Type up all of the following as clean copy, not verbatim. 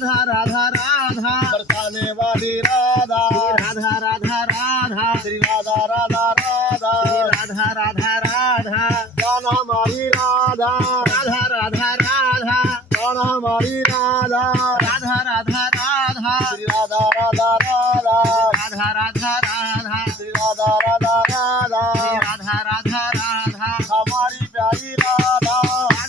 राधा राधा राधा बरसाने वाली राधा राधा राधा राधा श्री राधा राधा राधा राधा राधा राधा जान हमारी राधा राधा राधा राधा जान हमारी राधा राधा राधा राधा श्री राधा राधा राधा राधा राधा राधा श्री राधा राधा राधा राधा राधा राधा हमारी प्यारी राधा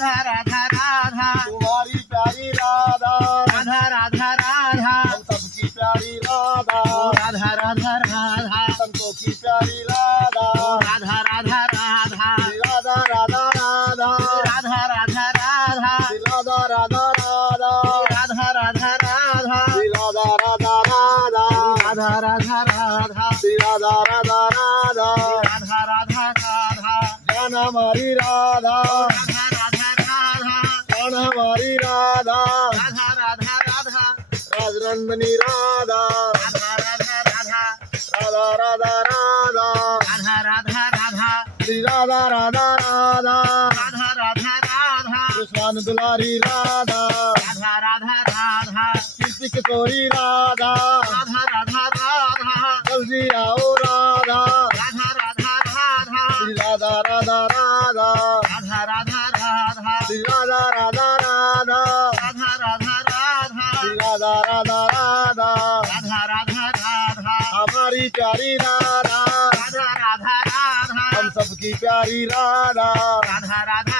राधा राधा राधा तुम्हारी प्यारी राधा राधा राधा राधा हम सबकी प्यारी राधा राधा राधा राधा संतों की प्यारी राधा राधा राधा राधा श्री राधा राधा राधा राधा राधा राधा श्री राधा राधा राधा राधा राधा राधा श्री राधा राधा राधा राधा राधा राधा श्री राधा राधा राधा राधा राधा राधा जान हमारी राधा राधा राधा राधा जान हमारी राधा राधा राधा राधा राजनंदनी राधा राधा राधा राधा राधा राधा राधा राधा राधा राधा श्री राधा राधा राधा राधा राधा राधा कृष्ण दुलारी राधा राधा राधा राधा कीर्ति किशोरी राधा राधा राधा राधा जल्दी आओ राधा राधा राधा राधा श्री राधा राधा राधा राधा राधा राधा श्री राधा राधा राधा राधा राधा राधा श्री राधा राधा राधा राधा राधा राधा हमारी प्यारी राधा राधा राधा राधा हम सबकी प्यारी राधा राधा राधा